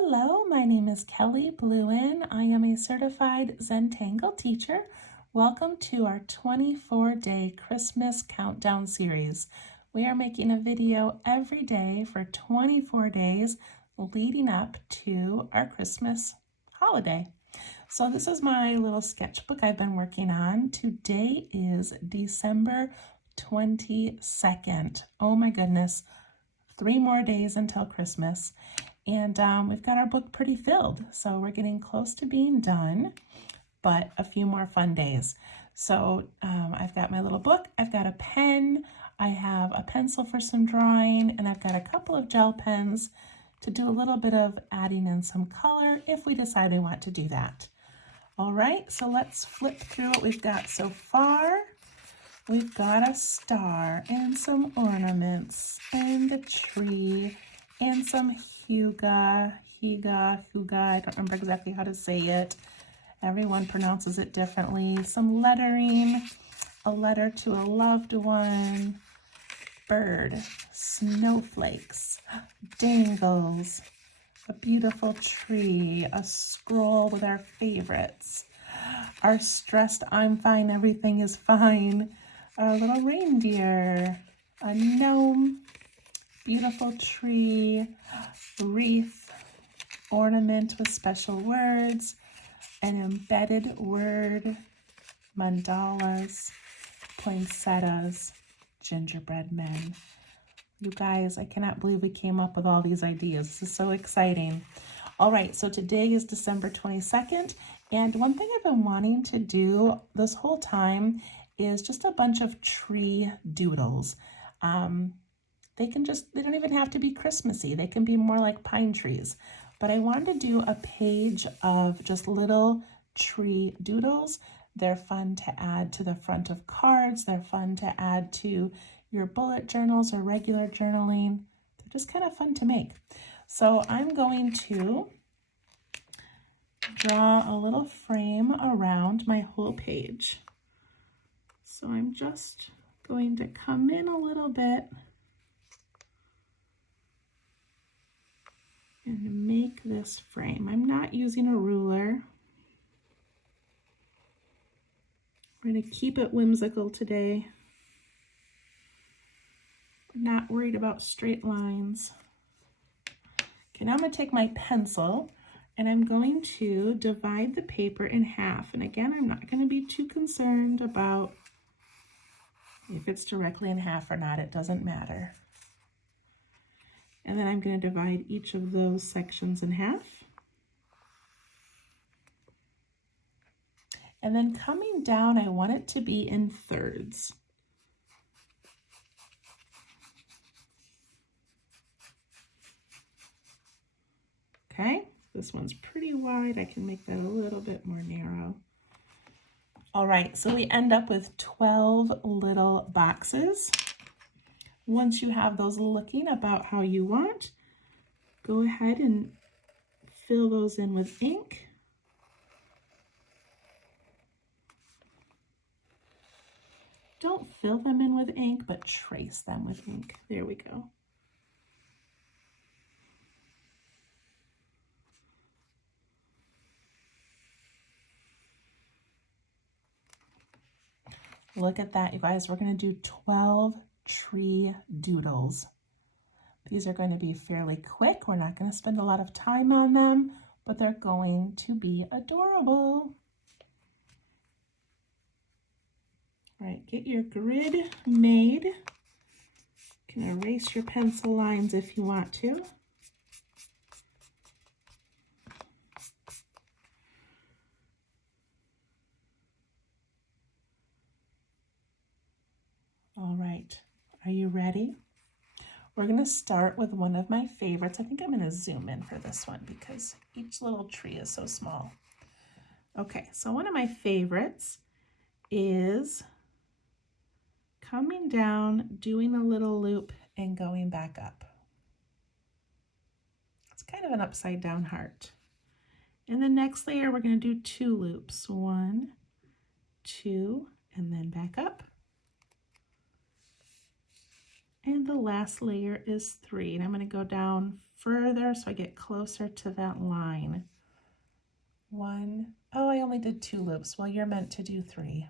Hello, my name is Kelly Bluen. I am a certified Zen Tangle teacher. Welcome to our 24-day Christmas countdown series. We are making a video every day for 24 days leading up to our Christmas holiday. So this is my little sketchbook I've been working on. Today is December 22nd. Oh my goodness, 3 more days until Christmas. And we've got our book pretty filled. So we're getting close to being done, but a few more fun days. So I've got my little book, I've got a pen, I have a pencil for some drawing, and I've got a couple of gel pens to do a little bit of adding in some color if we decide we want to do that. All right, so let's flip through what we've got so far. We've got a star and some ornaments and the tree and some huga, I don't remember exactly how to say it. Everyone pronounces it differently. Some lettering, a letter to a loved one, bird, snowflakes, dangles, a beautiful tree, a scroll with our favorites, our stressed I'm fine, everything is fine, a little reindeer, a gnome, beautiful tree, wreath, ornament with special words, an embedded word, mandalas, poinsettias, gingerbread men. You guys, I cannot believe we came up with all these ideas. This is so exciting. All right, so today is December 22nd, and one thing I've been wanting to do this whole time is just a bunch of tree doodles. They don't even have to be Christmassy. They can be more like pine trees. But I wanted to do a page of just little tree doodles. They're fun to add to the front of cards. They're fun to add to your bullet journals or regular journaling. They're just kind of fun to make. So I'm going to draw a little frame around my whole page. So I'm just going to come in a little bit and make this frame. I'm not using a ruler. We're going to keep it whimsical today. I'm not worried about straight lines. Okay, now I'm going to take my pencil and I'm going to divide the paper in half. And again, I'm not going to be too concerned about if it's directly in half or not. It doesn't matter. And then I'm going to divide each of those sections in half. And then coming down, I want it to be in thirds. Okay, this one's pretty wide. I can make that a little bit more narrow. All right, so we end up with 12 little boxes. Once you have those looking about how you want, go ahead and fill those in with ink. Don't fill them in with ink, but trace them with ink. There we go. Look at that, you guys. We're going to do 12 tree doodles. These are going to be fairly quick. We're not going to spend a lot of time on them, but they're going to be adorable. All right, get your grid made. You can erase your pencil lines if you want to. All right, are you ready? We're going to start with one of my favorites. I think I'm going to zoom in for this one because each little tree is so small. Okay, so one of my favorites is coming down, doing a little loop, and going back up. It's kind of an upside down heart. In the next layer, we're going to do 2 loops. 1, 2, and then back up. And the last layer is 3. And I'm going to go down further so I get closer to that line. 1. Oh, I only did 2 loops. Well, you're meant to do 3.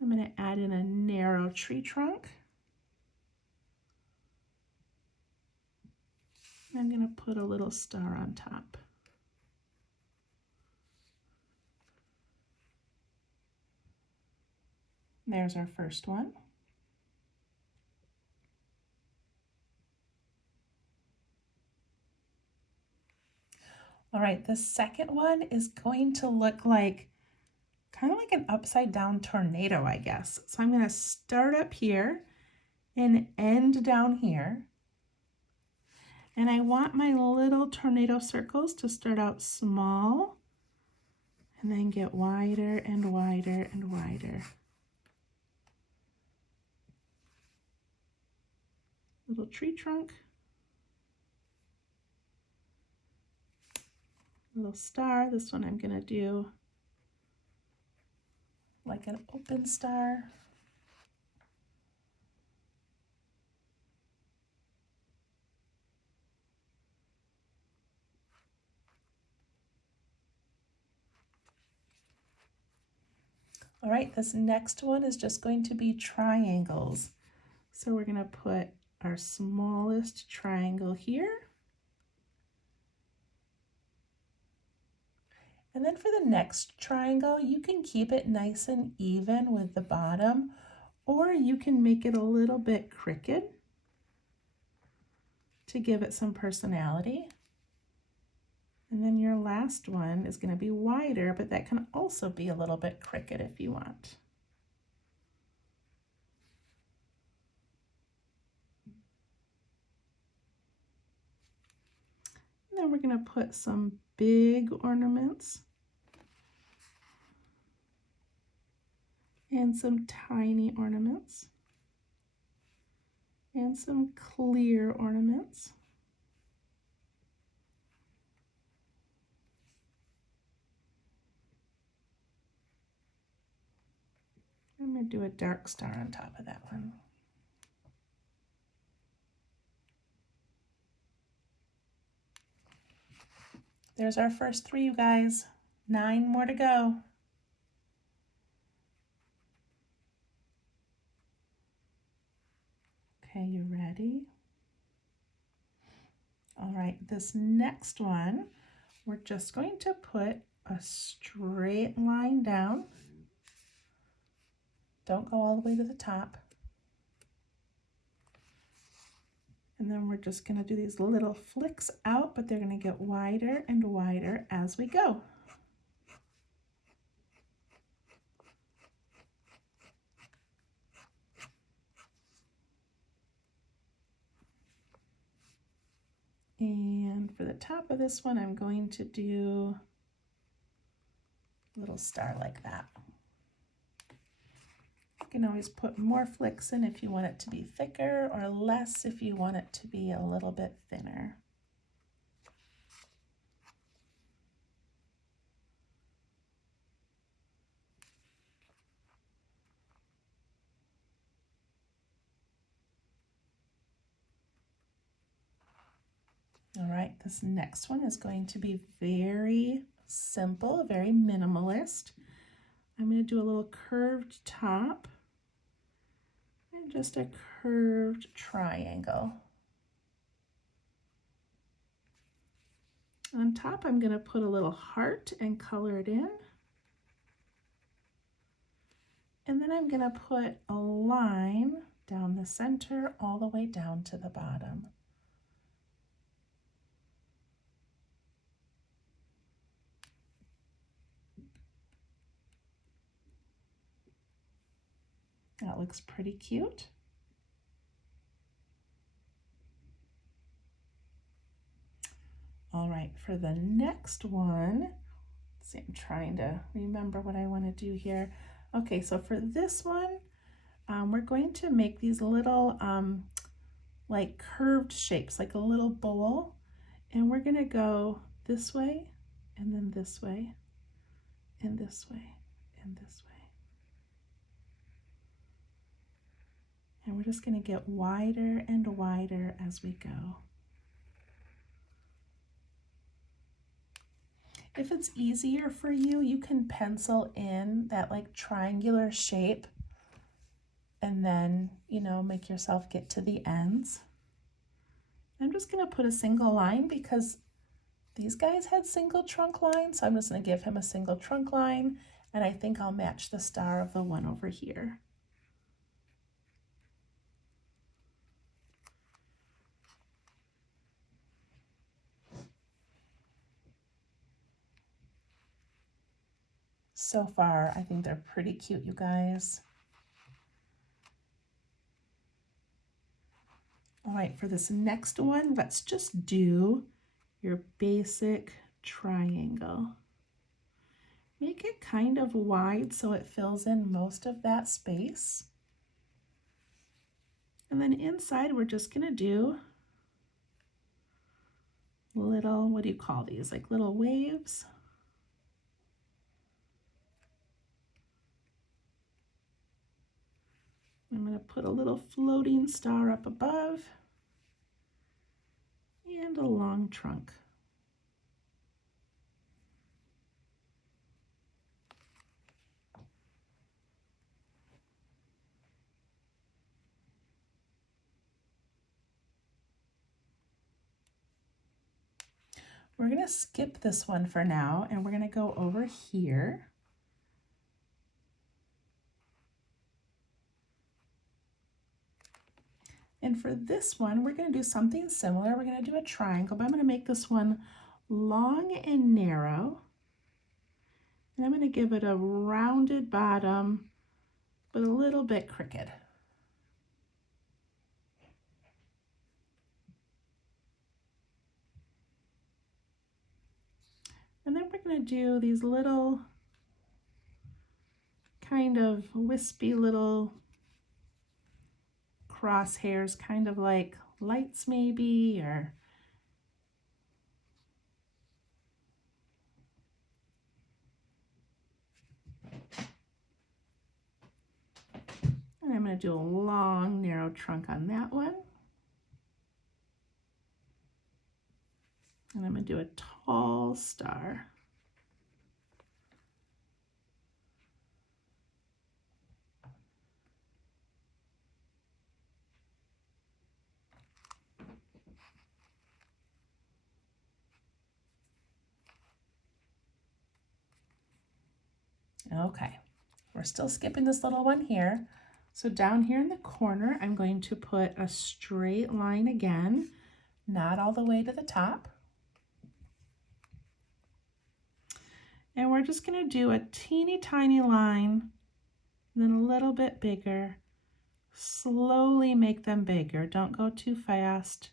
I'm going to add in a narrow tree trunk. I'm going to put a little star on top. There's our first one. All right, the second one is going to look like kind of like an upside down tornado, I guess. So I'm going to start up here and end down here. And I want my little tornado circles to start out small and then get wider and wider and wider. Little tree trunk. Little star. This one I'm going to do like an open star. All right, this next one is just going to be triangles. So we're going to put our smallest triangle here. And then for the next triangle, you can keep it nice and even with the bottom, or you can make it a little bit crooked to give it some personality. And then your last one is going to be wider, but that can also be a little bit crooked if you want. And then we're going to put some big ornaments and some tiny ornaments and some clear ornaments. I'm going to do a dark star on top of that one. There's our first 3, you guys. 9 more to go. Okay, you ready? All right, this next one, we're just going to put a straight line down. Don't go all the way to the top. And then we're just going to do these little flicks out, but they're going to get wider and wider as we go. And for the top of this one, I'm going to do a little star like that. You can always put more flicks in if you want it to be thicker, or less if you want it to be a little bit thinner. All right, this next one is going to be very simple, very minimalist. I'm going to do a little curved top and just a curved triangle. On top, I'm going to put a little heart and color it in. And then I'm going to put a line down the center all the way down to the bottom. That looks pretty cute. All right, for the next one, let's see, I'm trying to remember what I want to do here. Okay, so for this one, we're going to make these little like curved shapes, like a little bowl, and we're going to go this way, and then this way, and this way, and this way. And we're just going to get wider and wider as we go. If it's easier for you, you can pencil in that like triangular shape and then, make yourself get to the ends. I'm just going to put a single line because these guys had single trunk lines, so I'm just going to give him a single trunk line, and I think I'll match the star of the one over here. So far, I think they're pretty cute, you guys. All right, for this next one, let's just do your basic triangle. Make it kind of wide so it fills in most of that space. And then inside, we're just gonna do little, what do you call these? Like little waves. I'm going to put a little floating star up above and a long trunk. We're going to skip this one for now, and we're going to go over here. And for this one, we're going to do something similar. We're going to do a triangle, but I'm going to make this one long and narrow. And I'm going to give it a rounded bottom, but a little bit crooked. And then we're going to do these little kind of wispy little crosshairs, kind of like lights maybe, or and I'm going to do a long narrow trunk on that one, and I'm going to do a tall star. Okay, we're still skipping this little one here. So down here in the corner, I'm going to put a straight line again, not all the way to the top. And we're just going to do a teeny tiny line, and then a little bit bigger. Slowly make them bigger. Don't go too fast.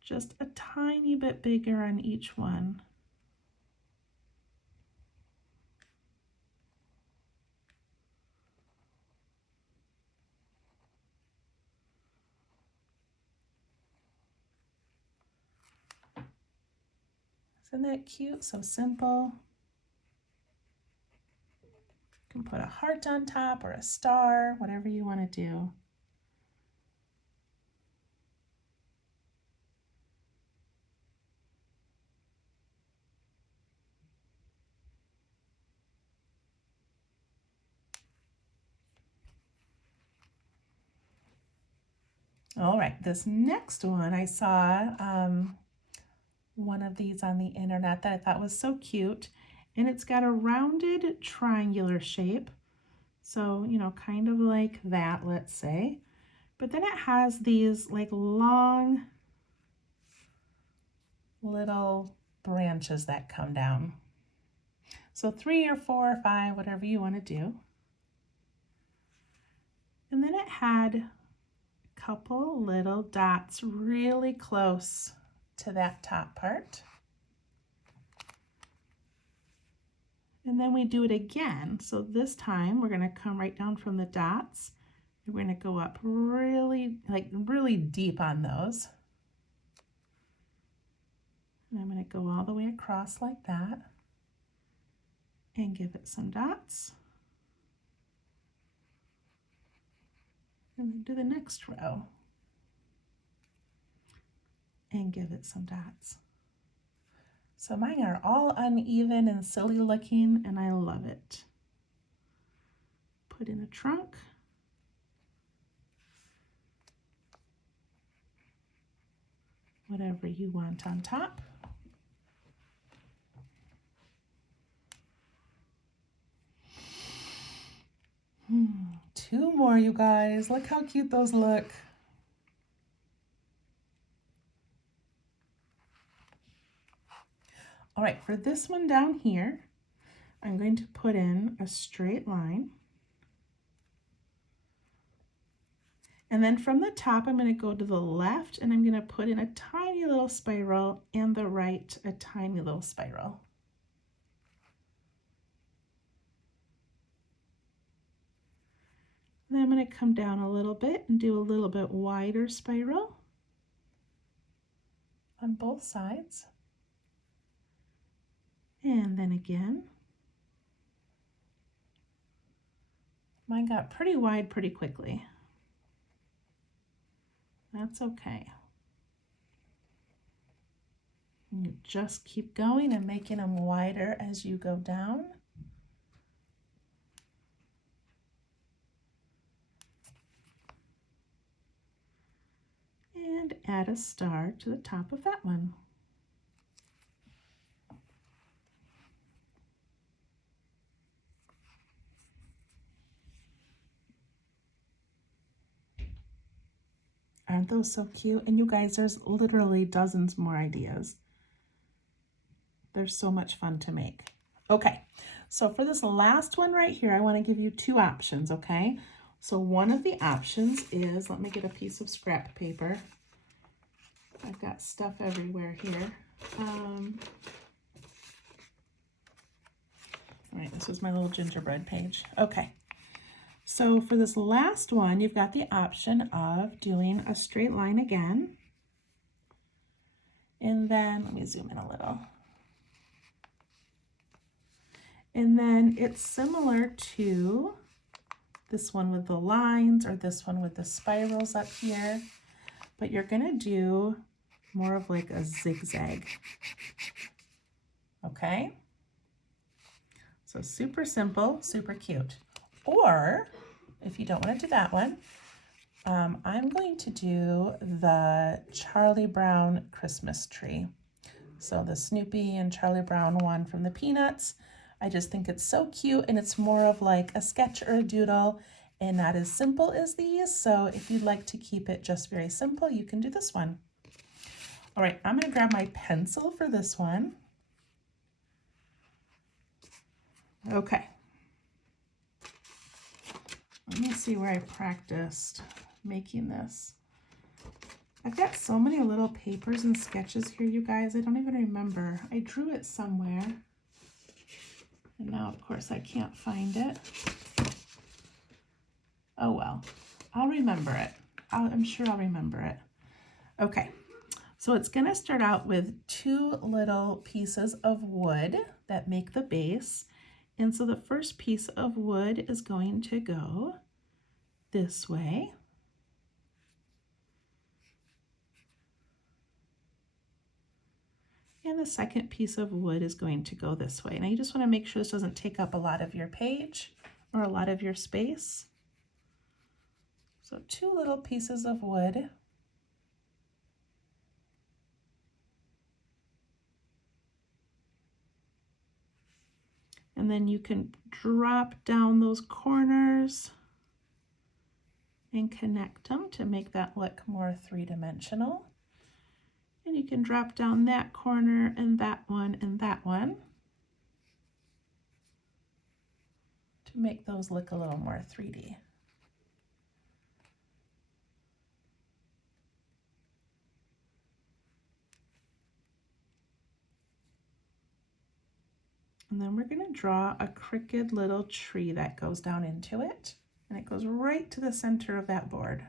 Just a tiny bit bigger on each one. Isn't that cute? So simple. You can put a heart on top or a star, whatever you want to do. All right, this next one, I saw one of these on the internet that I thought was so cute, and it's got a rounded triangular shape. So, kind of like that, let's say. But then it has these like long little branches that come down. So 3 or 4 or 5, whatever you want to do. And then it had a couple little dots really close to that top part. And then we do it again. So this time we're going to come right down from the dots. And we're going to go up really deep on those. And I'm going to go all the way across like that and give it some dots. And then do the next row and give it some dots. So mine are all uneven and silly looking, and I love it. Put in a trunk. Whatever you want on top. Two more, you guys. Look how cute those look. All right, for this one down here, I'm going to put in a straight line. And then from the top, I'm going to go to the left and I'm going to put in a tiny little spiral, and the right, a tiny little spiral. Then I'm going to come down a little bit and do a little bit wider spiral on both sides. And then again. Mine got pretty wide pretty quickly. That's okay. You just keep going and making them wider as you go down. And add a star to the top of that one. Aren't those so cute? And you guys, there's literally dozens more ideas. They're so much fun to make. Okay, so for this last one right here, I want to give you two options, okay? So one of the options is, let me get a piece of scrap paper. I've got stuff everywhere here. All right, this is my little gingerbread page. Okay. So for this last one, you've got the option of doing a straight line again. And then, let me zoom in a little. And then it's similar to this one with the lines or this one with the spirals up here, but you're gonna do more of like a zigzag, okay? So super simple, super cute. Or if you don't want to do that one, I'm going to do the Charlie Brown Christmas tree. So the Snoopy and Charlie Brown one from the Peanuts. I just think it's so cute, and it's more of like a sketch or a doodle and not as simple as these. So if you'd like to keep it just very simple, you can do this one. All right, I'm going to grab my pencil for this one. Okay. Let me see where I practiced making this. I've got so many little papers and sketches here, you guys. I don't even remember. I drew it somewhere. And now, of course, I can't find it. Oh, well. I'll remember it. I'm sure I'll remember it. Okay. So it's going to start out with two little pieces of wood that make the base. And so the first piece of wood is going to go this way. And the second piece of wood is going to go this way. Now you just want to make sure this doesn't take up a lot of your page or a lot of your space. So two little pieces of wood. And then you can drop down those corners and connect them to make that look more three-dimensional. And you can drop down that corner and that one and that one to make those look a little more 3D. And then we're going to draw a crooked little tree that goes down into it, and it goes right to the center of that board.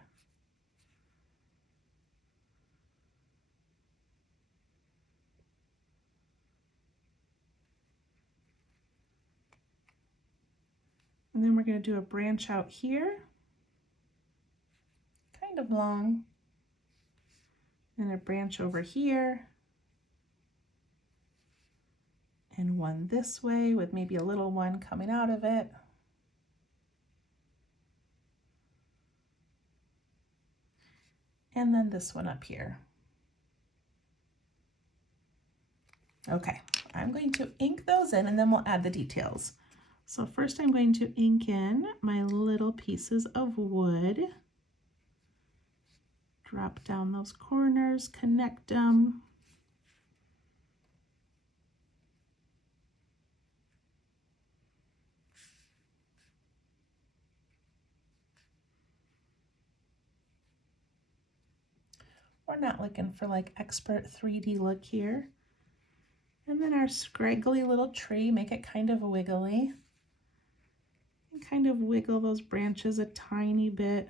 And then we're going to do a branch out here. kind of long. And a branch over here. And one this way with maybe a little one coming out of it. And then this one up here. Okay, I'm going to ink those in and then we'll add the details. So first I'm going to ink in my little pieces of wood. Drop down those corners, connect them. We're not looking for like expert 3D look here. And then our scraggly little tree, make it kind of wiggly. And kind of wiggle those branches a tiny bit.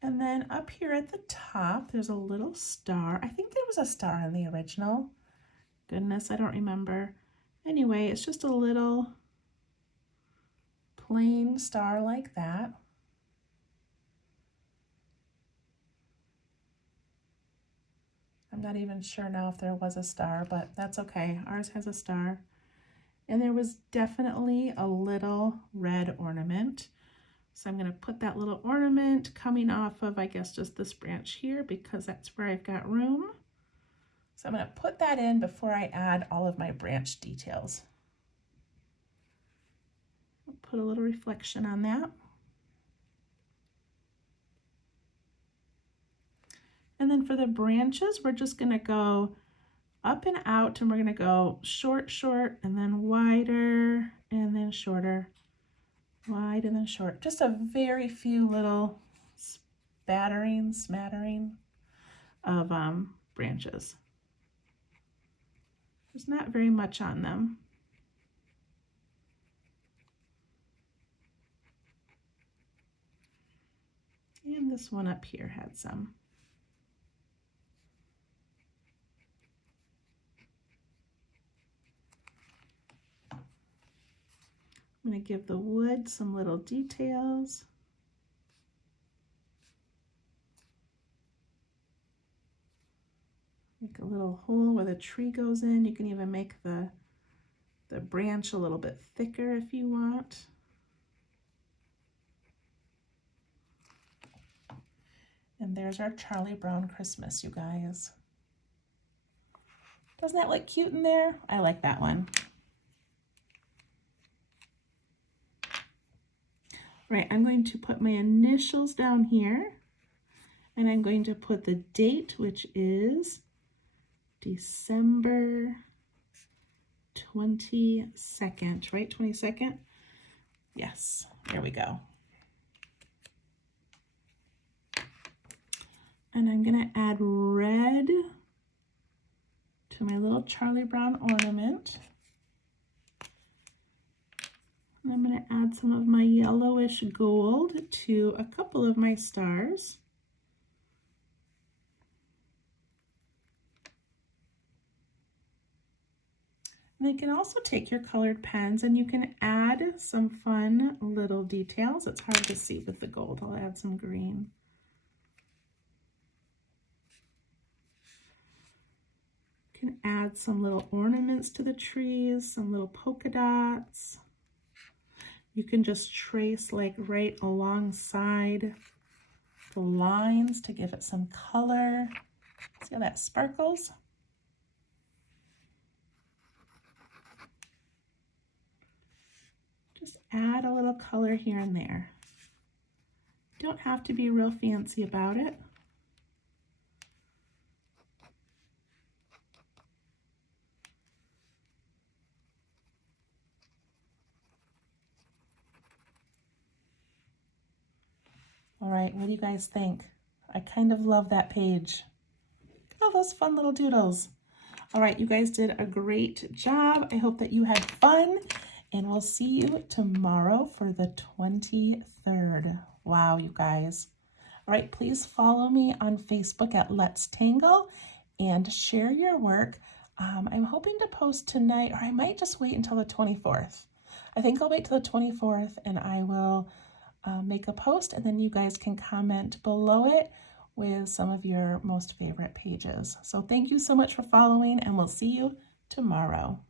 And then up here at the top, there's a little star. I think there was a star in the original. Goodness, I don't remember. Anyway, it's just a little plain star like that. I'm not even sure now if there was a star, but that's okay. Ours has a star. And there was definitely a little red ornament. So I'm going to put that little ornament coming off of, I guess, just this branch here because that's where I've got room. So I'm going to put that in before I add all of my branch details. I'll put a little reflection on that. And then for the branches, we're just going to go up and out, and we're going to go short, short, and then wider, and then shorter, wide, and then short. Just a very few little smattering of branches. There's not very much on them. And this one up here had some. I'm going to give the wood some little details. Make a little hole where the tree goes in. You can even make the branch a little bit thicker if you want. And there's our Charlie Brown Christmas, you guys. Doesn't that look cute in there? I like that one. Right, I'm going to put my initials down here, and I'm going to put the date, which is December 22nd, right? 22nd? Yes, there we go. And I'm going to add red to my little Charlie Brown ornament. And I'm going to add some of my yellowish gold to a couple of my stars. And you can also take your colored pens and you can add some fun little details. It's hard to see with the gold. I'll add some green. You can add some little ornaments to the trees, some little polka dots. You can just trace like right alongside the lines to give it some color. See how that sparkles? Just add a little color here and there. You don't have to be real fancy about it. All right, what do you guys think? I kind of love that page. All those fun little doodles. All right, you guys did a great job. I hope that you had fun, and we'll see you tomorrow for the 23rd. Wow, you guys. All right, please follow me on Facebook at Let's Tangle, and share your work. I'm hoping to post tonight, or I might just wait until the 24th. I think I'll wait till the 24th and I will make a post, and then you guys can comment below it with some of your most favorite pages. So thank you so much for following, and we'll see you tomorrow.